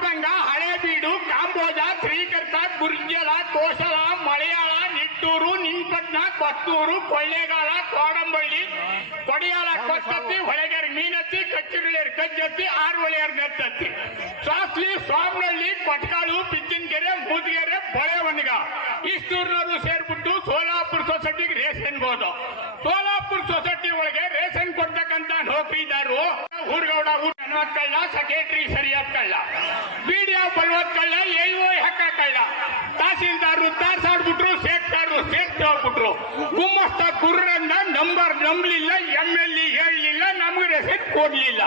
ನಾಗಭಂಗ, ಹಳೇಬೀಡು, ಕಾಂಬೋಜ, ಶ್ರೀಕರ್ತ, ಗುರ್ಜಲ, ಕೋಸಲ, ಮಲಯಾಳ, ನಿಟ್ಟೂರು, ನಿಂಪಟ್ನ, ಕೊತ್ತೂರು, ಕೊಳ್ಳೇಗಾಲ, ಕೋಡಂಬಳ್ಳಿ, ಕೊಡಿಯಾಲ, ಕೊತ್ತತ್ತಿ, ಹೊಳೆಗೆರೆ ಮೀನತ್ತಿ, ಕಚ್ಚಿರಳಿಯರ್ ಕಜ್ಜತ್ತಿ, ಆರ್ವಳಿಯರ್ ನೆತ್ತತ್ತಿ, ಸಾಸ್ಲಿ, ಸ್ವಾಮನಹಳ್ಳಿ, ಕೊಟ್ಕಾಳು, ಪಿಚ್ಚಿನಕೆರೆ, ಮೂದಿಗೆರೆ, ಬಳೆವನ್ಗ ಇಷ್ಟೂರ್ನವರು ಸೇರ್ಬಿಟ್ಟು ಸೋಲಾಪುರ ಸೊಸೈಟಿಗೆ ರೇಷನ್ ಹೋದ. ಸೋಲಾಪುರ ಸೊಸೈಟಿ ಒಳಗೆ ರೇಷನ್ ಕೊಡ್ತಕ್ಕಂತ ನೌಕರಿದಾರರು ಊರ್ಗೌಡ ಕಳ್ಳ, ಸೆಕ್ರೆಟರಿ ಸರಿಯಾದ ಕಳ್ಳ, ಬಿಡಿಒ ಬಲ್ವತ್ ಕಳ್ಳ, ಎಇಒ ಹೆಕ್ಕ ಕಳ್ಳ, ತಹಸೀಲ್ದಾರರು ತಾರ್ಸಾಡ್ಬಿಟ್ರು, ಸೇರ್ತಾರರು ಸೇರ್ತಿ ಹೋಗ್ಬಿಟ್ರು. ಗುಮ್ಮಸ್ತ ಕುರ್ರಂದ ನಂಬರ್ ನಂಬಲಿಲ್ಲ, MLA ಹೇಳಲಿಲ್ಲ, ನಮ್ಗೆ ರೇಷನ್ ಕೊಡ್ಲಿಲ್ಲ.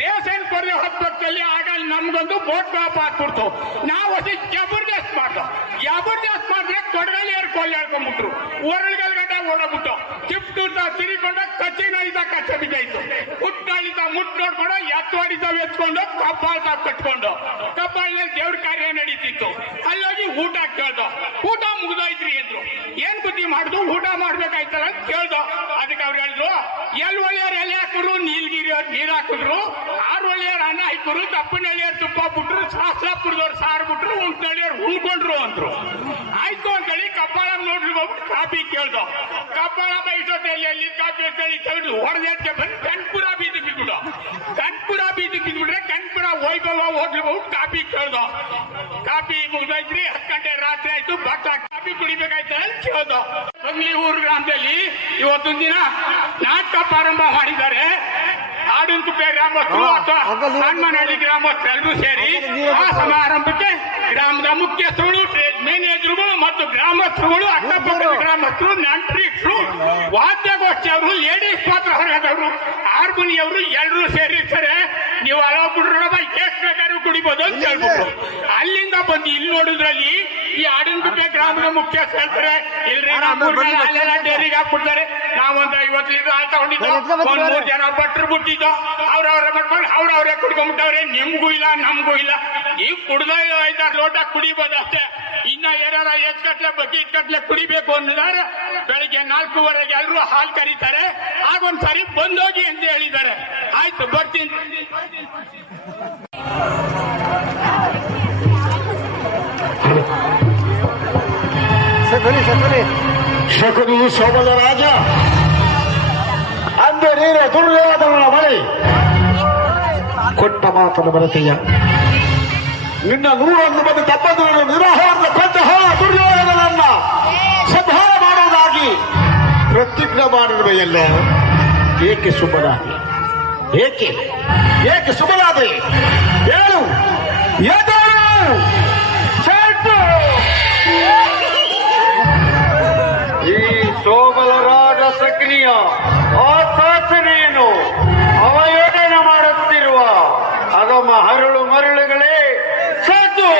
ರೇಷನ್ ಕೊಡದೆ ಹೊತ್ತಲ್ಲಿ ಆಗ ನಮ್ಗೊಂದು ಬೋಟ್ ಕಾಪ್ ಹಾಕ್ಬಿಡ್ತು. ನಾವು ಅತಿ ಜಬರ್ದಸ್ತ್ ಮಾಡ್ದು. ಜಬರ್ದಸ್ತ್ ಮಾಡಿದ್ರೆ ಕೊಡಗಲ್ಲಿಯರು ಕೊಳ್ಳಾಡ್ಕೊಂಡ್ಬಿಟ್ರು. ಹೊರಗಲ್ಗಡ್ಡ ಓಡಬಿಟ್ಟು ಚಿಪ್ಟು ತಿರಿಕೊಂಡ ಕಚ್ಚಿನ ಕಚ್ಚ ಬಿದ್ದಾಯ್ತು. ಮುಟ್ಟಾಳಿತ ಮುಟ್ ನೋಡ್ಕೊಂಡು ಎತ್ತವಾಡಿತಾವ್ ಎತ್ಕೊಂಡು ಕಬ್ಬಾಳ್ತಾವ್ ಕಟ್ಕೊಂಡು ಕಬ್ಬಾಳಿನಲ್ಲಿ ದೇವ್ರ ಕಾರ್ಯ ನಡೀತಿತ್ತು. ಅಲ್ಲೋಗಿ ಊಟ ಕೇಳ್ದು. ಊಟ ಮುಗ್ದೋಯ್ತ್ರಿ ಅಂದ್ರು. ಏನ್ ಬುದ್ಧಿ ಮಾಡುದು, ಊಟ ಮಾಡ್ಬೇಕಾಯ್ತಲ್ಲ ಅಂತ ಕೇಳ್ದು. ಅದಕ್ಕೆ ಅವ್ರು ಹೇಳಿದ್ರು, ಎಲ್ ಒಳ್ಳೆಯವ್ರು ಎಲೆ ಹಾಕಿದ್ರು, ನೀಲ್ಗಿರಿ ಅವ್ರು ನೀರ್ ಹಾಕಿದ್ರು, ಆರು ಒಳ್ಳೆಯವ್ರು ಅನ್ನ ಹಾಕಿದ್ರು, ದಪ್ಪನಹಳ್ಳಿಯವ್ರು ತುಪ್ಪ ಬಿಟ್ರು, ಶಾಸ್ತ್ರಾಪುರದವ್ರು ಸಾರು ಬಿಟ್ರು, ಉಂಟಳ್ಳಿಯವ್ರು ಉಳ್ಕೊಂಡ್ರು ಅಂದ್ರು. ಆಯ್ತು ಅಂತೇಳಿ ಕಬ್ಬಾಳ ನೋಡ್ರಿ ಹೋಗ್ಬಿಟ್ಟು ಕಾಫಿ ಕೇಳ್ದು. ಕಬ್ಬಾಳ ಬೈಸೋದಲ್ಲಿ ಅಲ್ಲಿ ಕಾಫಿ ಅಂತೇಳಿ ತೆಗೆದು ಹೊಡೆದಕ್ಕೆ ಬಂದು ಕಣ್ಪುರ ಬೀದಿಗೆ ಬಿದ್ಬಿಡು. ಕಣ್ಪುರ ಬೀದಿಗೆ ಬಿದ್ಬಿಟ್ರೆ ಕಣ್ಪುರ ವೈಭವ ಹೋಗ್ಲಿ ಹೋಗ್ಬಿಟ್ಟು ಕಾಫಿ ಕೇಳ್ದು. ಕಾಫಿ ಮುಗ್ದೈತ್ರಿ, 10 ಗಂಟೆ ರಾತ್ರಿ ಆಯ್ತು. ಭಕ್ತ ಕಾಫಿ ಕುಡಿಬೇಕಾಯ್ತು ಅಂತ ಕೇಳ್ದು. ಊರು ಗ್ರಾಮದಲ್ಲಿ ಇವತ್ತೊಂದು ದಿನ ನಾಟಕ ಪ್ರಾರಂಭ ಮಾಡಿದ್ದಾರೆ. ಆಡಿನಕುಪ್ಪೆ ಗ್ರಾಮಸ್ಥರು ಅಥವಾ ಹನುಮನಹಳ್ಳಿ ಗ್ರಾಮಸ್ಥರು ಎಲ್ಲರೂ ಸೇರಿ ಆ ಸಮಾರಂಭಕ್ಕೆ ಗ್ರಾಮದ ಮುಖ್ಯಸ್ಥರು, ಮ್ಯಾನೇಜರ್ಗಳು ಮತ್ತು ಗ್ರಾಮಸ್ಥರುಗಳು, ಅಕ್ಕಪಕ್ಕದ ಗ್ರಾಮಸ್ಥರು, ನೆಂಟರಿಷ್ಟರು, ವಾದ್ಯಗೋಷ್ಠಿಯವರು, ಲೇಡೀಸ್ ಪಾತ್ರ ಹೊರಗದವರು, ಹಾರ್ಮೋನಿಯವರು ಎಲ್ಲರೂ ಸೇರಿರ್ತಾರೆ. ನೀವು ಅಲೋ ಬಿಡ್ರಪ್ಪ, ಎಷ್ಟು ಬೇಕಾದ್ರೂ ಕುಡಿಬೋದು ಅಂತ ಹೇಳ್ಬಿಟ್ರು. ಅಲ್ಲಿಂದ ಬಂದು ಇಲ್ಲಿ ನೋಡಿದ್ರಲ್ಲಿ ಈ ಆಡಿನಕುಪ್ಪೆ ಗ್ರಾಮದ ಮುಖ್ಯಸ್ಥರು ಹೇಳ್ತಾರೆ, ಇಲ್ರಿ ಅಲ್ಲೆಲ್ಲ ಡೇರಿಗೆ ಹಾಕ್ಬಿಡ್ತಾರೆ, ನಾವೊಂದು 50 ಲೀಟರ್ ಹಾಲು ತಗೊಂಡಿದ್ದು, 3 ಜನ ಭಟ್ರು ಬಿಟ್ಟಿದ್ದು, ಅವ್ರವ್ರೆ ಮಾಡ್ಕೊಂಡು ಅವ್ರವ್ರೆ ಕುಡ್ಕೊಂಡ್ಬಿಟ್ಟವ್ರೆ. ನಿಮ್ಗೂ ಇಲ್ಲ ನಮ್ಗೂ ಇಲ್ಲ. ಈಗ ಕುಡ್ದ 5-6 ಲೋಟ ಕುಡಿಬೋದು ಅಷ್ಟೇ. ಇನ್ನ ಏನಾರ ಹೆಚ್ಚುಗಟ್ಲೆ ಬಕೀಟ್ ಕಟ್ಲೆ ಕುಡಿಬೇಕು ಅನ್ನೋದಾರೆ ಬೆಳಿಗ್ಗೆ 4:15 ಎಲ್ಲರೂ ಹಾಲು ಕರೀತಾರೆ. ಆಗೊಂದ್ಸರಿ ಬಂದೋಗಿ ಅಂತ ಹೇಳಿದ್ದಾರೆ. ಆಯ್ತು, ಬರ್ತೀನಿ. ಶಕುನಿ ಸೋಮದ ರಾಜ ಅಂದು ನೀರ ದುರ್ಯೋಧನನ ಬಳಿ ಕೊಟ್ಟ ಮಾತನ್ನು ಬರತೆಯ ನಿನ್ನ 101 ಮಂದಿ ತಪ್ಪದನ್ನು ನಿರಾಹಾರದ ಕೊಂದ ದುರ್ಯೋಧನನ್ನ ಸಂಹಾರ ಮಾಡುವುದಾಗಿ ಪ್ರತಿಜ್ಞೆ ಮಾಡಿರುವೆಯಲ್ಲ. ಏಕೆ ಸುಮ್ಮನಾದೆ? ಏಕೆ ಸುಮ್ಮನಾದೆ? ಹೇಳು. ಈ ಸೋಬಲರಾದ ಸಕ್ರಿಯ ಆಶಾಸನೆಯನ್ನು ಅವಯೋಜನೆ ಮಾಡುತ್ತಿರುವ ಅಗಮ ಹರಳು ಮರಳುಗಳೇ ಸದ್ದು.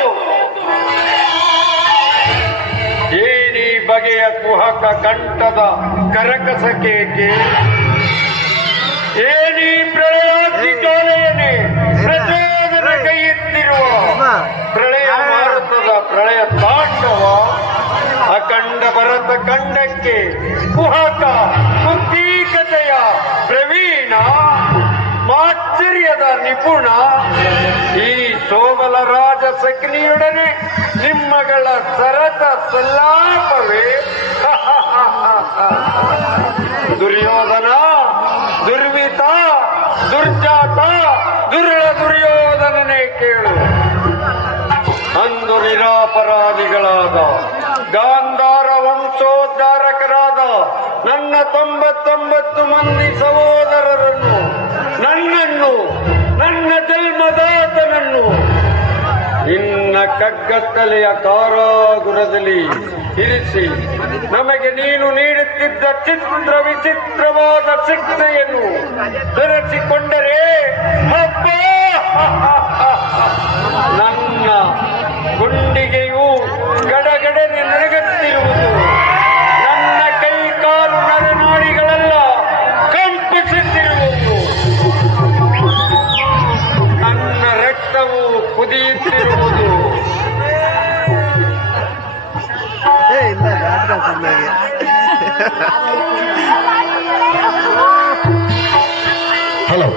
ಏನಿ ಬಗೆಯ ಕುಹಕ ಕಂಠದ ಕರಕಸಕೇಕೆ? ಏನಿ ಪ್ರಳಯಾಗ್ನಿ ಜ್ವಾಲೆಯನ್ನೇ ಪ್ರಚೋದನ ಕೈಯೆತ್ತಿರುವ ಪ್ರಳಯ ಭಾರತದ ಪ್ರಳಯ ತಾಂಡವ ಅಖಂಡ ಭರತ ಖಂಡಕ್ಕೆ ಕುಹಕ ಕುತ್ತೀಕತೆಯ ಪ್ರವೀಣ ಮಾಶ್ಚರ್ಯದ ನಿಪುಣ ಈ ಸೋಮಲ ರಾಜ ಸಕ್ರಿಯೊಡನೆ ನಿಮ್ಮಗಳ ಸರಸ ಸಲ್ಲಾಪವೇ? ದುರ್ಯೋಧನ, ದುರ್ವಿತ, ದುರ್ಜಾತ, ದುರ್ಳ ದುರ್ಯೋಧನನೇ ಕೇಳು. ಅಂದು ನಿರಾಪರಾಧಿಗಳಾದ ಗಾಂಧಾರ ವಂಶೋದ್ಧಾರಕರಾದ ನನ್ನ 99 ಮಂದಿ ಸಹೋದರರನ್ನು, ನನ್ನನ್ನು, ನನ್ನ ಜನ್ಮದಾತನನ್ನು ನಿನ್ನ ಕಗ್ಗತ್ತಲೆಯ ಕಾರಾಗೃಹದಲ್ಲಿ ಇರಿಸಿ ನಮಗೆ ನೀನು ನೀಡುತ್ತಿದ್ದ ಚಿತ್ರ ವಿಚಿತ್ರವಾದ ಶಿಕ್ಷೆಯನ್ನು ಧರಿಸಿಕೊಂಡರೆ ಹಬ್ಬ ನನ್ನ ಗುಂಡಿಗೆಯೂ ಗಡಗಡನೆ ನರಗುತ್ತಿರುವುದು, ನನ್ನ ಕೈ ಕಾಲು ನರನಾಡಿಗಳೆಲ್ಲ ಕಂಪಿಸುತ್ತಿರುವುದು, ನನ್ನ ರಕ್ತವು ಕುದಿಯುತ್ತಿರುವುದು. ಹಲೋ.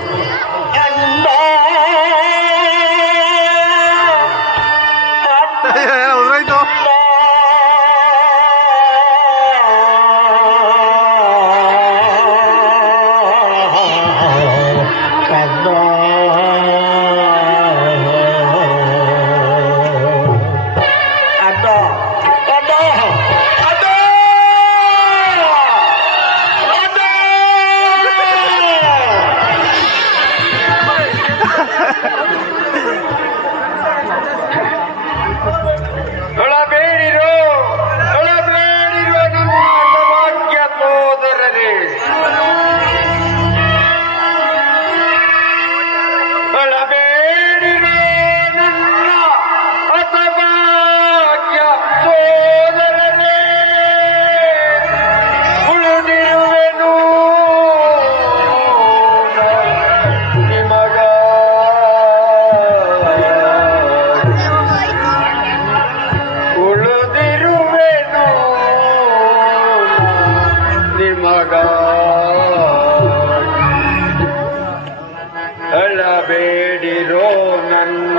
ನನ್ನ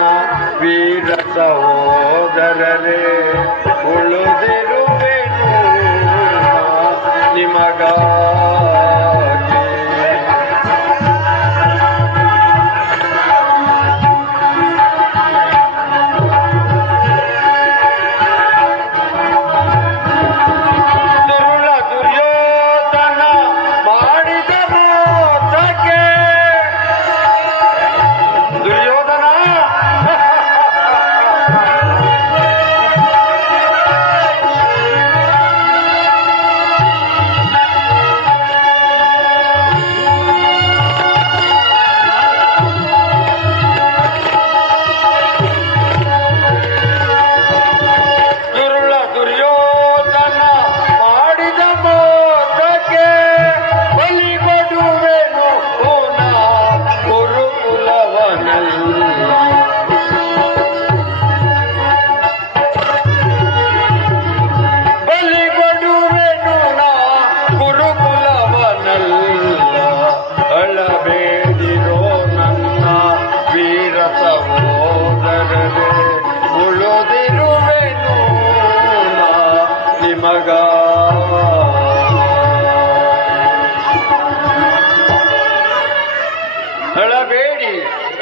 ವೀರ ಸಹೋದರರೇ, ಉಳಿದಿರುವೆನು ನಿಮಗಾಗಿ. ದುರ್ಯೋಧನ ಮಾಡಿದ ಮೋಸಕ್ಕೆ ದುರ್ಯೋಧನ ದುರ್ಯೋಧನ ಮಾಡಿದ ಮೋಸಕ್ಕೆ ಬಲಿ ಕೊಡುವೆನು ಪುನಃ ಗುರುಕುಲವನಲ್ಲ. ಬಲಿ ಕೊಡುವೆನು ನಾ ಗುರುಕುಲವನಲ್ಲ. ಅಳಬೇಡಿರೋ ನನ್ನ ವೀರ ಸಹೋದರರೇ, ಉಳಿದಿರುವೆನು ನಾ ನಿಮಗಾಗಿ.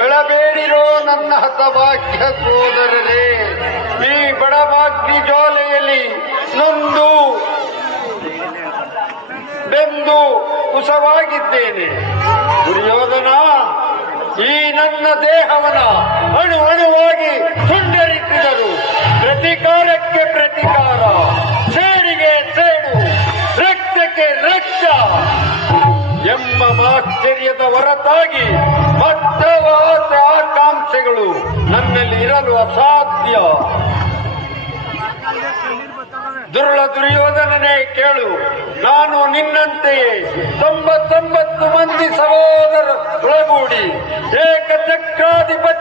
ಅಳಬೇಡಿರೋ ನನ್ನ ಹತಭಾಗ್ಯ ಸೋದರರೇ, ಈ ಬಡಭಾಗ್ನಿ ಜ್ವಾಲೆಯಲ್ಲಿ ನೊಂದು ಬೆಂದು ಕುಸವಾಗಿದ್ದೇನೆ. ದುರ್ಯೋಧನ, ಈ ನನ್ನ ದೇಹವನ ಅಣು ಅಣುವಾಗಿ ಸುಂಡರಿಸಿದರು. ಪ್ರತಿಕಾರಕ್ಕೆ ಪ್ರತಿಕಾರ, ಸೇಡಿಗೆ ಸೇಡು, ರಕ್ತಕ್ಕೆ ರಕ್ತ ಎಂಬ ಆಶ್ಚರ್ಯದ ಹೊರತಾಗಿ ಮತ್ತವ ಆಕಾಂಕ್ಷೆಗಳು ನನ್ನಲ್ಲಿ ಇರಲು ಅಸಾಧ್ಯ. ದುರ್ಯೋಧನನೇ ಕೇಳು, ನಾನು ನಿನ್ನಂತೆಯೇ 99 ಮಂದಿ ಸಹೋದರ ಒಳಗೂಡಿ ಏಕಚಕ್ರಾಧಿಪತಿ